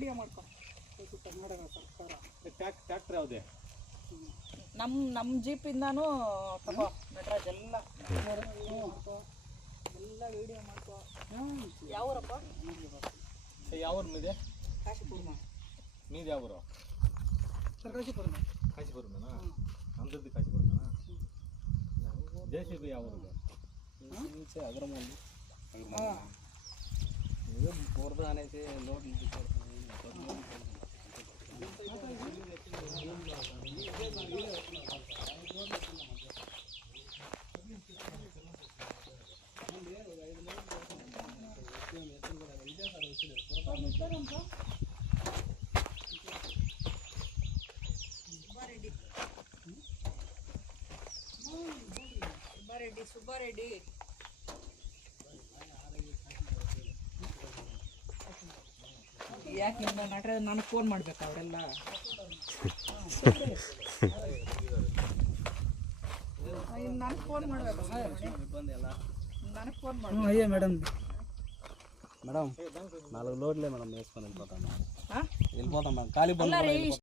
Video ಮಾಡ್ಕೊ ಕರ್ನಾಟಕ ಸರ್ಕಾರ tractor ಯಾವುದೇ ನಮ್ಮ ಜೀಪಿಂದಾನು ತಗೋ ನಟರಾಜ್ ಎಲ್ಲ ವಿಡಿಯೋ ಮಾಡ್ಕೊ. ಯಾವೂರಪ್ಪ? ಯಾವ ಊರು ಮೀದೆ? ಕಾಶಿಪುರ. ಮೀದು ಯಾವ ಊರು? ಸರ್ ಕಾಶಿಪುರನ. ಕಾಶಿಪುರನಾ? ನಮ್ದು ಕಾಶಿಪುರನಾ? JCB ಯಾವ ಊರು? ಅಗ್ರಮಲ್ಲಿ ಇದು ಬೋರ್ದ ಅನ್ನೈತಿ ಲೋಡ್ ಸುಬ್ಬಾರೆಡ್ಡಿ ಯಾಕೆ ನಿಮ್ಮ ನಟರಾಜ್ ನನಗೆ ಫೋನ್ ಮಾಡ್ಬೇಕು ಅವರೆಲ್ಲ ನನಗೆ ಫೋನ್ ಮಾಡಬೇಕು ನನಗೆ ಫೋನ್ ಮಾಡಿ ಅಯ್ಯ ಮೇಡಮ್ మేడం 4 లోడ్లే మనం వేసుకొని వెళ్ళిపోతాం వెళ్ళిపోతాం మేడం ఖాళీ బండి